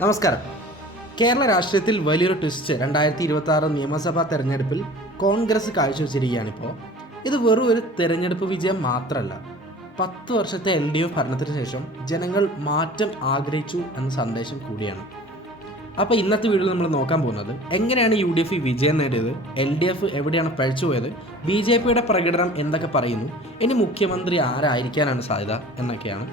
നമസ്കാരം. കേരള രാഷ്ട്രീയത്തിൽ വലിയൊരു ട്വിസ്റ്റ് 2026 നിയമസഭാ തെരഞ്ഞെടുപ്പിൽ കോൺഗ്രസ് കാഴ്ചവെച്ചിരിക്കുകയാണിപ്പോൾ. ഇത് വെറും ഒരു തെരഞ്ഞെടുപ്പ് വിജയം മാത്രമല്ല, 10 വർഷത്തെ LDF ഭരണത്തിന് ശേഷം ജനങ്ങൾ മാറ്റം ആഗ്രഹിച്ചു എന്ന സന്ദേശം കൂടിയാണ്. അപ്പോൾ ഇന്നത്തെ വീഡിയോയിൽ നമ്മൾ നോക്കാൻ പോകുന്നത് എങ്ങനെയാണ് UDF വിജയം നേടിയത്, LDF എവിടെയാണ് പഴിച്ചുപോയത്, BJPയുടെ പ്രകടനം എന്തൊക്കെ പറയുന്നു, ഇനി മുഖ്യമന്ത്രി ആരായിരിക്കാനാണ് സാധ്യത എന്നൊക്കെയാണ്.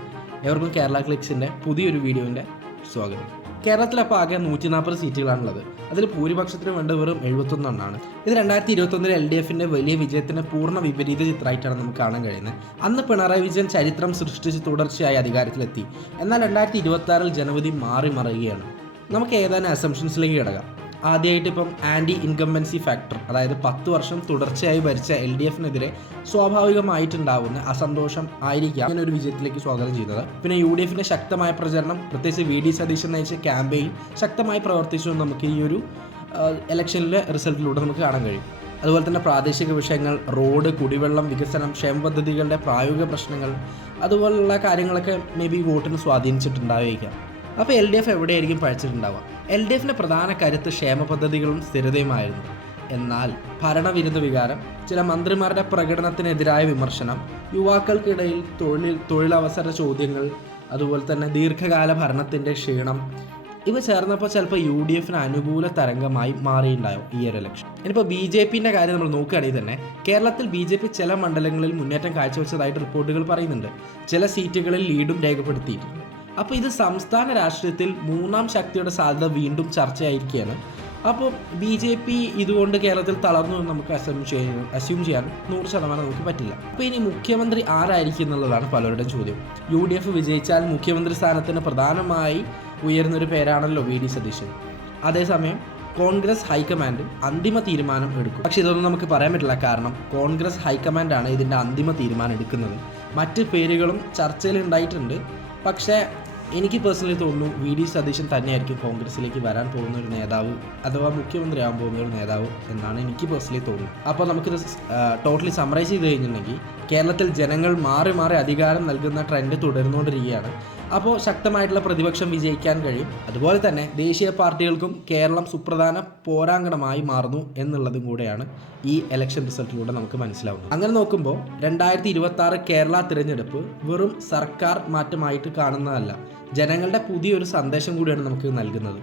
എവർക്കും കേരള ക്ലിക്സിൻ്റെ പുതിയൊരു വീഡിയോൻ്റെ സ്വാഗതം. കേരളത്തിലപ്പോൾ ആകെ 140 സീറ്റുകളാണുള്ളത്. അതിൽ ഭൂരിപക്ഷത്തിന് വേണ്ട വെറും 71 എണ്ണമാണ്. ഇത് 2021 LDFിൻ്റെ വലിയ വിജയത്തിന് പൂർണ്ണ വിപരീത ചിത്രമായിട്ടാണ് നമുക്ക് കാണാൻ കഴിയുന്നത്. അന്ന് പിണറായി വിജയൻ ചരിത്രം സൃഷ്ടിച്ച് തുടർച്ചയായി അധികാരത്തിലെത്തി. എന്നാൽ 2026 ജനവിധി മാറി മറിയുകയാണ്. നമുക്ക് ഏതാനും അസംഷൻസിലേക്ക് കിടക്കാം. ആദ്യമായിട്ട് ഇപ്പം ആൻറ്റി ഇൻകംബൻസി ഫാക്ടർ, അതായത് 10 വർഷം തുടർച്ചയായി ഭരിച്ച LDFിനെതിരെ സ്വാഭാവികമായിട്ടുണ്ടാവുന്ന അസന്തോഷം ആയിരിക്കാം ഇങ്ങനെ ഒരു വിജയത്തിലേക്ക് സ്വാഗതം ചെയ്യുന്നത്. പിന്നെ UDFിൻ്റെ ശക്തമായ പ്രചരണം, പ്രത്യേകിച്ച് VD സതീശൻ നയിച്ച ക്യാമ്പയിൻ ശക്തമായി പ്രവർത്തിച്ചു നമുക്ക് ഈ ഒരു ഇലക്ഷനിലെ റിസൾട്ടിലൂടെ നമുക്ക് കാണാൻ കഴിയും. അതുപോലെ തന്നെ പ്രാദേശിക വിഷയങ്ങൾ, റോഡ്, കുടിവെള്ളം, വികസനം, ക്ഷേമ പദ്ധതികളുടെ പ്രായോഗിക പ്രശ്നങ്ങൾ, അതുപോലുള്ള കാര്യങ്ങളൊക്കെ മേ ബി വോട്ടിന് സ്വാധീനിച്ചിട്ടുണ്ടായിരിക്കാം. അപ്പോൾ LDF എവിടെയായിരിക്കും പഴിച്ചിട്ടുണ്ടാവുക? LDFിൻ്റെ പ്രധാന കരുത്ത് ക്ഷേമ പദ്ധതികളും സ്ഥിരതയുമായിരുന്നു. എന്നാൽ ഭരണവിരുദ്ധ വികാരം, ചില മന്ത്രിമാരുടെ പ്രകടനത്തിനെതിരായ വിമർശനം, യുവാക്കൾക്കിടയിൽ തൊഴിലവസര ചോദ്യങ്ങൾ, അതുപോലെ തന്നെ ദീർഘകാല ഭരണത്തിൻ്റെ ക്ഷീണം, ഇവ ചേർന്നപ്പോൾ ചിലപ്പോൾ UDFിന് അനുകൂല തരംഗമായി മാറിയിട്ടുണ്ടാവും ഈ ഒരു ഇലക്ഷൻ. ഇനിയിപ്പോൾ BJPൻ്റെ കാര്യം നമ്മൾ നോക്കുകയാണെങ്കിൽ തന്നെ കേരളത്തിൽ BJP ചില മണ്ഡലങ്ങളിൽ മുന്നേറ്റം കാഴ്ചവെച്ചതായിട്ട് റിപ്പോർട്ടുകൾ പറയുന്നുണ്ട്. ചില സീറ്റുകളിൽ ലീഡും രേഖപ്പെടുത്തിയിട്ടുണ്ട്. അപ്പോൾ ഇത് സംസ്ഥാന രാഷ്ട്രീയത്തിൽ മൂന്നാം ശക്തിയുടെ സാധ്യത വീണ്ടും ചർച്ചയായിരിക്കുകയാണ്. അപ്പോൾ BJP ഇതുകൊണ്ട് കേരളത്തിൽ തളർന്നു എന്ന് നമുക്ക് അസ്യൂം ചെയ്യാൻ 100% നമുക്ക് പറ്റില്ല. അപ്പോൾ ഇനി മുഖ്യമന്ത്രി ആരായിരിക്കും എന്നുള്ളതാണ് പലരുടെയും ചോദ്യം. UDF വിജയിച്ചാൽ മുഖ്യമന്ത്രി സ്ഥാനത്തിന് പ്രധാനമായി ഉയർന്നൊരു പേരാണല്ലോ VD സതീശൻ. അതേസമയം കോൺഗ്രസ് ഹൈക്കമാൻഡ് അന്തിമ തീരുമാനം എടുക്കും. പക്ഷെ ഇതൊന്നും നമുക്ക് പറയാൻ പറ്റില്ല, കാരണം കോൺഗ്രസ് ഹൈക്കമാൻഡാണ് ഇതിൻ്റെ അന്തിമ തീരുമാനം എടുക്കുന്നത്. മറ്റ് പേരുകളും ചർച്ചയിൽ ഉണ്ടായിട്ടുണ്ട്. പക്ഷേ എനിക്ക് പേഴ്സണലി തോന്നുന്നു VD സതീശൻ തന്നെയായിരിക്കും കോൺഗ്രസിലേക്ക് വരാൻ പോകുന്ന ഒരു നേതാവ്, അഥവാ മുഖ്യമന്ത്രിയാകാൻ പോകുന്ന ഒരു നേതാവ് എന്നാണ് എനിക്ക് പേഴ്സണലി തോന്നുന്നത്. അപ്പോൾ നമുക്കിത് ടോട്ടലി സമ്മറൈസ് ചെയ്ത് കഴിഞ്ഞിട്ടുണ്ടെങ്കിൽ കേരളത്തിൽ ജനങ്ങൾ മാറി മാറി അധികാരം നൽകുന്ന ട്രെൻഡ് തുടർന്നുകൊണ്ടിരിക്കുകയാണ്. അപ്പോൾ ശക്തമായിട്ടുള്ള പ്രതിപക്ഷം വിജയിക്കാൻ കഴിയും. അതുപോലെ തന്നെ ദേശീയ പാർട്ടികൾക്കും കേരളം സുപ്രധാന പോരാങ്കണമായി മാറുന്നു എന്നുള്ളതും കൂടെയാണ് ഈ ഇലക്ഷൻ റിസൾട്ടിലൂടെ നമുക്ക് മനസ്സിലാവുന്നത്. അങ്ങനെ നോക്കുമ്പോൾ 2026 കേരള തിരഞ്ഞെടുപ്പ് വെറും സർക്കാർ മാറ്റമായിട്ട് കാണുന്നതല്ല, ജനങ്ങളുടെ പുതിയൊരു സന്ദേശം കൂടിയാണ് നമുക്ക് നൽകുന്നത്.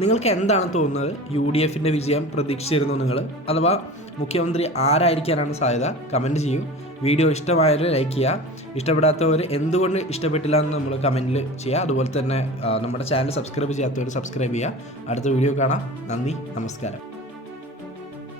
നിങ്ങൾക്ക് എന്താണ് തോന്നുന്നത്? UDFിൻ്റെ വിജയം പ്രതീക്ഷിച്ചിരുന്നു നിങ്ങൾ, അഥവാ മുഖ്യമന്ത്രി ആരായിരിക്കാനാണ് സാധ്യത? കമൻറ്റ് ചെയ്യൂ. വീഡിയോ ഇഷ്ടമായാൽ ലൈക്ക് ചെയ്യുക, ഇഷ്ടപ്പെടാത്തവർ എന്തുകൊണ്ട് ഇഷ്ടപ്പെട്ടില്ല എന്ന് നമ്മൾ കമൻറ്റിൽ ചെയ്യുക. അതുപോലെ തന്നെ നമ്മുടെ ചാനൽ സബ്സ്ക്രൈബ് ചെയ്യാത്തവർ സബ്സ്ക്രൈബ് ചെയ്യുക. അടുത്ത വീഡിയോ കാണാം. നന്ദി, നമസ്കാരം.